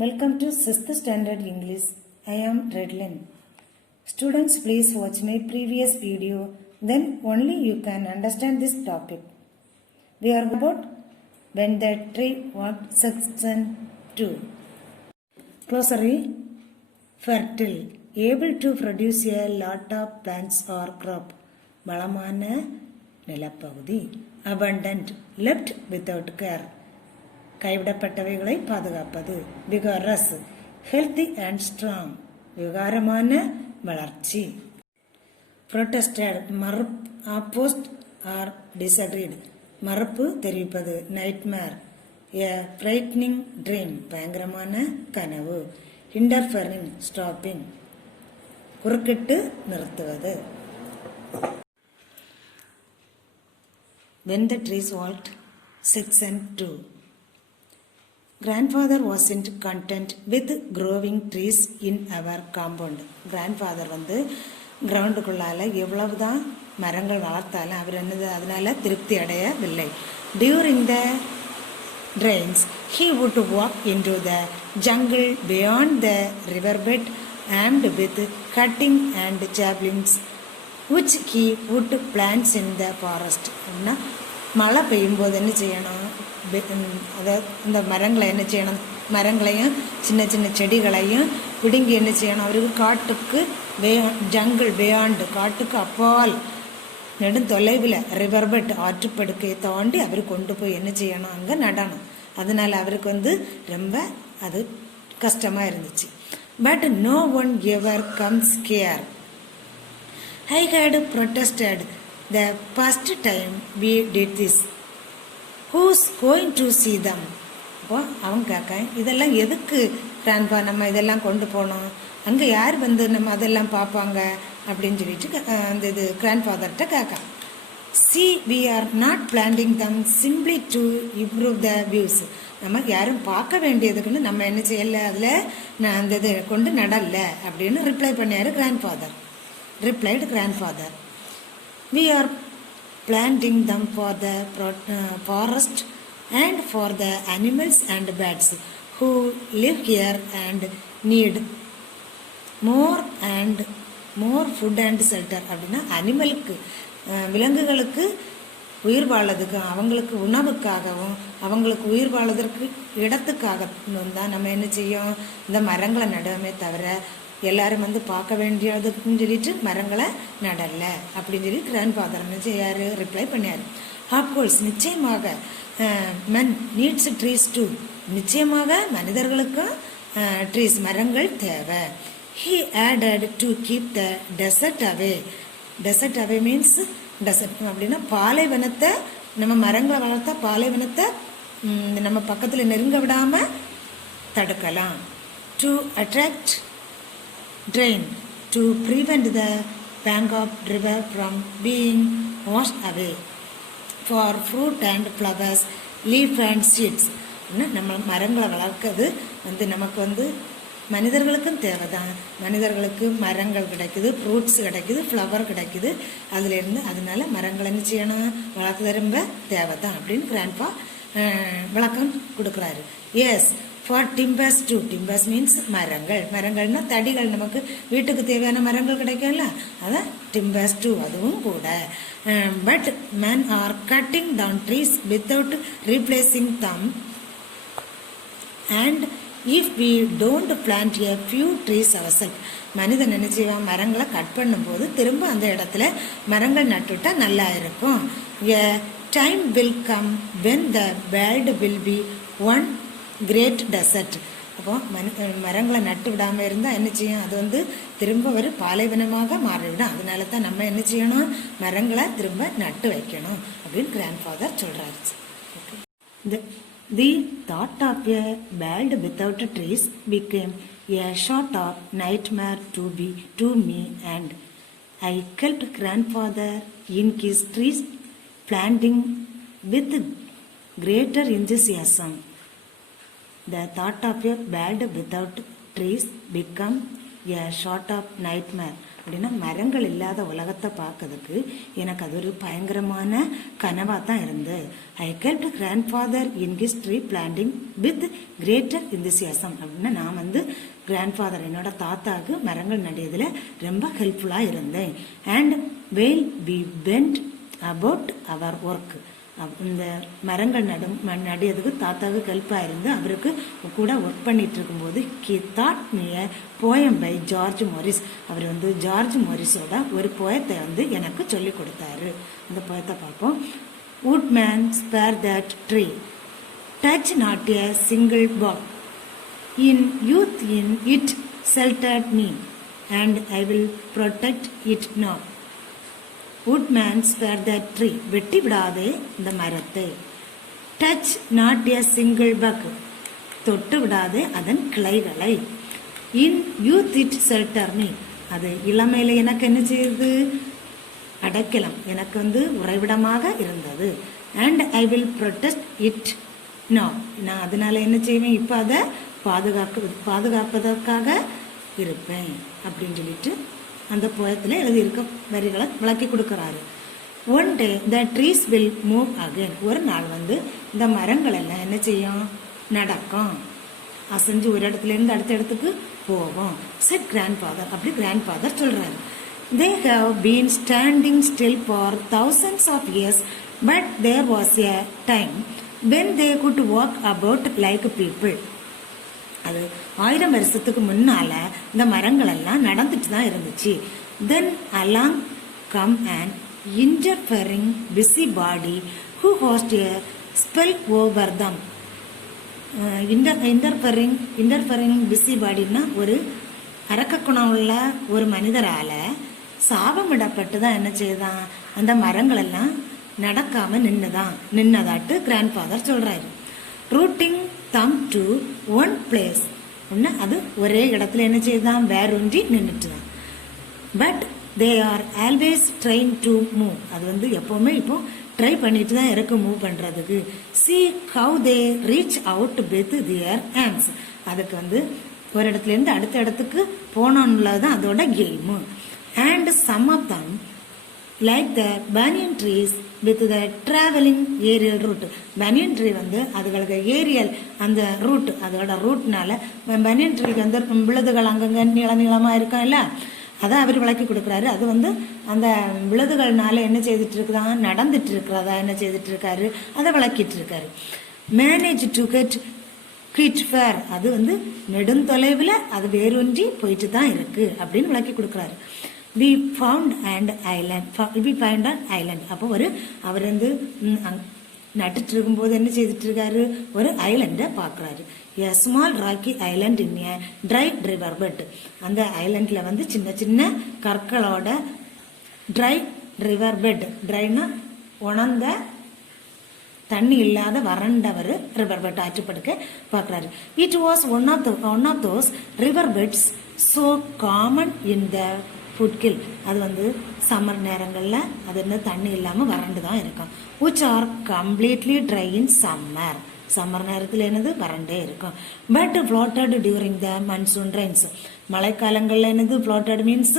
Welcome to 6th Standard English. I am Redlin. Students, please watch my previous video. Then only you can understand this topic. We are about when the tree walked section 2. Glossary. Fertile. Able to produce a lot of plants or crop. வளமான நிலப்பகுதி. Abundant. Left without care. கைவிடப்பட்டவைகளை பாதுகாப்பது. விகாரஸ் healthy and strong விகாரமான வளர்ச்சி. Protested ஆப்போஸ்ட் R disagreed மறுப்பு தெரிவிப்பது. Nightmare எ ஃப்ரைட்னிங் dream பயங்கரமான கனவு. இன்டர்ஃபரிங் stopping குறுக்கிட்டு நிறுத்துவது. When the trees walked section 2. Grandfather wasn't content with growing trees in our compound. Grandfather கிரவுண்டுக்குள்ளால எவ்வளவுதான் மரங்கள் வளர்த்தாலும் அவர் அதனால திருப்தி அடையவில்லை. During the rains, he would walk into the jungle beyond the riverbed and with cutting and saplings which he would plant in the forest. மழை பெய்யும் போது என்ன செய்யணும், அதாவது இந்த மரங்களை என்ன செய்யணும், மரங்களையும் சின்ன சின்ன செடிகளையும் பிடுங்கி என்ன செய்யணும், அவருக்கு காட்டுக்கு ஜங்கிள் பியாண்டு காட்டுக்கு அப்பால் நெடுந்தொலைவில் ரிவர்பெட் ஆற்றுப்படுக்கையை தாண்டி அவர் கொண்டு போய் என்ன செய்யணும், அங்கே நடணும். அதனால் அவருக்கு ரொம்ப அது கஷ்டமாக இருந்துச்சு. But no one ever comes care. I had protested the first time we did this. Who's going to see them? அப்போ அவன் கேட்க, இதெல்லாம் எதுக்கு கிராண்ட்பா நம்ம இதெல்லாம் கொண்டு போனோம், அங்கே யார் நம்ம அதெல்லாம் பார்ப்பாங்க அப்படின்னு சொல்லிட்டு அந்த இது கிராண்ட்ஃபாதர்கிட்ட கேட்க. See, we are not planting them simply to improve the views. நம்ம யாரும் பார்க்க வேண்டியதுக்குன்னு நம்ம என்ன செய்யலை, அதில் நான் அந்த இது கொண்டு நடல அப்படின்னு ரிப்ளை பண்ணார் grandfather. Replied grandfather, we are planting them for the forest and for the animals and birds who live here and need more food and shelter. அப்படின்னா அனிமலுக்கு விலங்குகளுக்கு உயிர் வாழறதுக்கு, அவங்களுக்கு உணவுக்காகவும் அவங்களுக்கு உயிர் வாழறதுக்கு இடத்துக்காகவும் தான் நம்ம என்ன செய்யும், இந்த மரங்களை நடுவோமே தவிர எல்லாரும் பார்க்க வேண்டியதுன்னு சொல்லிட்டு மரங்களை நடல அப்படின்னு சொல்லி கிராண்ட்ஃபாதர் என்ன செய்யாரு, ரிப்ளை பண்ணார். ஆப்கோர்ஸ் நிச்சயமாக men needs trees too. நிச்சயமாக மனிதர்களுக்கும் ட்ரீஸ் மரங்கள் தேவை. He added to keep the desert away. Desert away means desert அப்படின்னா பாலைவனத்தை, நம்ம மரங்களை வளர்த்தா பாலைவனத்தை நம்ம பக்கத்தில் நெருங்க விடாமல் தடுக்கலாம். To attract drain, to prevent the bank of river from being washed away, for fruit and flowers, leaf and seeds. நம்ம மரங்களை வளர்க்கிறது நமக்கு மனிதர்களுக்கும் தேவைதான். மனிதர்களுக்கு மரங்கள் கிடைக்குது, ஃப்ரூட்ஸ் கிடைக்குது, ஃப்ளவர் கிடைக்குது, அதுலேருந்து அதனால மரங்களை என்ன செய்யணும், வளர்க்குறது ரொம்ப தேவைதான் அப்படின்னு கிராண்ட்பா விளக்கம் கொடுக்குறாரு. Yes, for timbers too. Timbers means மரங்கள். மரங்கள்னா தடிகள், நமக்கு வீட்டுக்கு தேவையான மரங்கள் கிடைக்கும்ல, அதான் டிம்பர்ஸ் டூ, அதுவும் கூட. But men are cutting down trees without replacing them, and if we don't plant a few trees ourselves, மனிதன் என்ன செய்வான், மரங்களை கட் பண்ணும்போது திரும்ப அந்த இடத்துல மரங்கள் நட்டுவிட்டா நல்லா இருக்கும். A time will come when the world will be one great desert. அப்போ மரங்களை நட்டு விடாமல் இருந்தால் என்ன செய்யும், அது திரும்ப ஒரு பாலைவனமாக மாறிவிடும். அதனால தான் நம்ம என்ன செய்யணும், மரங்களை திரும்ப நட்டு வைக்கணும் அப்படின்னு கிராண்ட்ஃபாதர் சொல்கிறாரு. The thought of a world without trees became a sort of nightmare to me, and I helped grandfather in his trees planting with greater enthusiasm. The thought of a world without trees become a sort of nightmare. அப்படின்னா மரங்கள் இல்லாத உலகத்தை பார்க்கறதுக்கு எனக்கு அது ஒரு பயங்கரமான கனவாக தான் இருந்தது. I kept grandfather in his tree planting with greater enthusiasm. அப்படின்னா நான் வந்து கிராண்ட் ஃபாதர் என்னோட தாத்தாவுக்கு மரங்கள் நடியதில் ரொம்ப ஹெல்ப்ஃபுல்லாக இருந்தேன். And well we went about our work. இந்த மரங்கள் நடியதுக்கு தாத்தாவுக்கு ஹெல்ப்பாக இருந்து அவருக்கு கூட ஒர்க் பண்ணிட்டு இருக்கும்போது he taught me a poem by George Morris. அவர் வந்து ஜார்ஜ் மோரிஸோட ஒரு போயத்தை வந்து எனக்கு சொல்லி கொடுத்தாரு. அந்த போயத்தை பார்ப்போம். Woodman spare that tree, touch not a single bough, in youth in it sheltered me and I will protect it now. Woodman spare that tree, வெட்டி விடாதே இந்த மரத்தை. Touch not a single bark, தொட்டு விடாதே அதன் கிளைகளை. In youth it shelter me, அது இளமையில எனக்கு என்ன செய்யுது, அடைக்கலம், எனக்கு வந்து உறைவிடமாக இருந்தது. And I will protect it now, நான் அதனால என்ன செய்வேன், இப்போ அதை பாதுகாப்பதற்காக இருப்பேன் அப்படின்னு சொல்லிட்டு அந்த போயத்தில் எழுதியிருக்க வரிகளை விளக்கி கொடுக்குறாரு. One day the trees will move again, ஒரு நாள் வந்து இந்த மரங்கள் எல்லாம் என்ன செய்யும், நடக்கும், அசைஞ்சு ஒரு இடத்துலேருந்து அடுத்த இடத்துக்கு போகும். செட் கிராண்ட் ஃபாதர், அப்படி கிராண்ட் ஃபாதர் சொல்கிறாரு. They have been standing still for thousands of years, but there was a time when they could walk about like people. அது 1000 வருஷத்துக்கு முன்னால இந்த மரங்கள் எல்லாம் நடந்துட்டு தான் இருந்துச்சு. Then along come and interfering busy body who cast a spell over them. Interfering busy பாடின்னா ஒரு அரக்க குணம் உள்ள ஒரு மனிதரால சாபமிடப்பட்டு தான் என்ன செய்தான், அந்த மரங்கள் எல்லாம் நடக்காம நின்னதாட்டு கிராண்ட் ஃபாதர் சொல்றாரு. Rooting them to one place, அது ஒரே இடத்துல என்ன செய்தான், வேரூன்றி நின்றுட்டு தான். But they are always trying to move, அது வந்து எப்பவுமே இப்போ ட்ரை பண்ணிட்டு தான் இருக்கு மூவ் பண்றதுக்கு. See how they reach out with their hands, அதுக்கு வந்து ஒரு இடத்துல இருந்து அடுத்த இடத்துக்கு போனோம்லதான் அதோட game. And some of them like the banyan trees with the travelling aerial root. Banyan tree வந்து அதுகளுக்கு ஏரியல் அந்த ரூட், அதோட ரூட்னால பனியன் ட்ரீக்கு வந்து விழுதுகள் அங்கங்க நீளமாக இருக்கும் இல்ல, அதை அவர் விளக்கி கொடுக்குறாரு. அது வந்து அந்த விழுதுகள்னால என்ன செய்துட்டு இருக்குதான், நடந்துட்டு இருக்கிறதா என்ன செய்துட்டு இருக்காரு, அதை விளக்கிட்டு இருக்காரு. Manage to get quite far, அது வந்து நெடுந்தொலைவில் அது வேரூன்றி போயிட்டு தான் இருக்கு அப்படின்னு விளக்கி கொடுக்குறாரு. We found an island. அப்போ அவர் வந்து நட்டுட்டு இருக்கும்போது என்ன செய்துட்டு இருக்காரு, ஒரு ஐலண்டை பார்க்குறாரு. A small rocky island in a dry river bed. அந்த ஐலண்டில் வந்து சின்ன சின்ன கற்களோட ட்ரை ரிவர் பெட், ட்ரைனா உணர்ந்த தண்ணி இல்லாத வறண்டவர் ரிவர் பெட் ஆற்றுப்படுக்க பார்க்குறாரு. It was one of those river beds so common in the foothill. அது வந்து சம்மர் நேரங்களில் அது என்ன தண்ணி இல்லாமல் வறண்டு தான் இருக்கும். Which are completely try in summer, summer நேரத்தில் என்னது வறண்டே இருக்கும். But floated during the monsoon Reigns, மழைக்காலங்களில் என்னது ஃப்ளோட்டட் மீன்ஸ்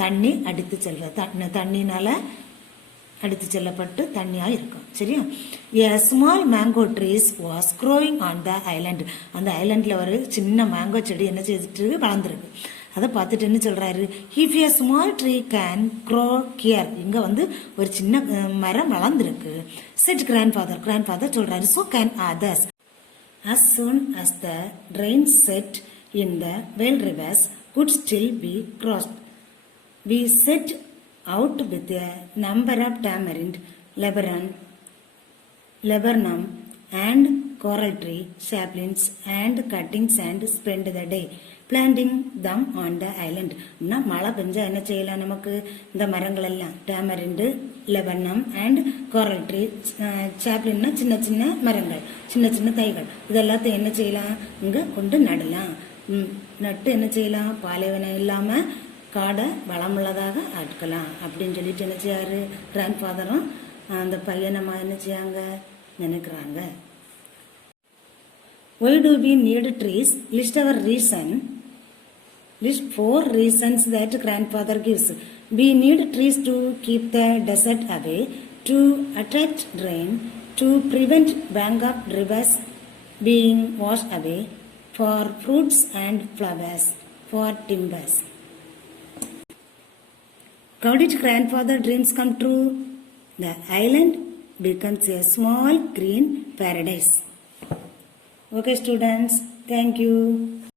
தண்ணி அடித்து செல்வது, தண்ணினால அடித்து செல்லப்பட்டு தண்ணியாக இருக்கும். சரியா? A small mango trees was growing on the Island. அந்த ஐலண்டில் ஒரு சின்ன மேங்கோ செடி என்ன செய்துட்டு வளர்ந்துருக்கு. அதை பார்த்துட்டு என்ன சொல்றாரு, if a small tree can grow gear, இங்க வந்து ஒரு சின்ன மரம் வளர்ந்துருக்கு. செட் கிராண்ட் ஃபாதர் சொல்றாரு, so can others. As soon as the rain set in the well rivers could still be crossed, we set out with a number of tamarind, laburnum and coral tree saplings and cuttings and spend the day planting them on the Island. மழை பெஞ்சா என்ன செய்யலாம், நமக்கு இந்த மரங்கள் எல்லாம் டேமரிண்டு, லெபனம் and coral tree, சாப்ளின்னா சின்ன சின்ன மரங்கள், சின்ன சின்ன தைகள், இதெல்லாத்தையும் என்ன செய்யலாம், இங்கே கொண்டு நடலாம். நட்டு என்ன செய்யலாம், பாலைவனம் இல்லாமல் காடை வளமுள்ளதாக ஆட்கலாம் அப்படின்னு சொல்லிட்டு என்ன செய்யாரு கிராண்ட் ஃபாதரும் அந்த பையனம்மா என்ன செய்யாங்க நினைக்கிறாங்க. Why do we need trees? List our reason List 4 reasons that grandfather gives. We need trees to keep the desert away, to attract rain, to prevent bank of rivers being washed away, for fruits and flowers, for timbers. How did grandfather dreams come true? The island becomes a small green paradise. Okay students, thank you.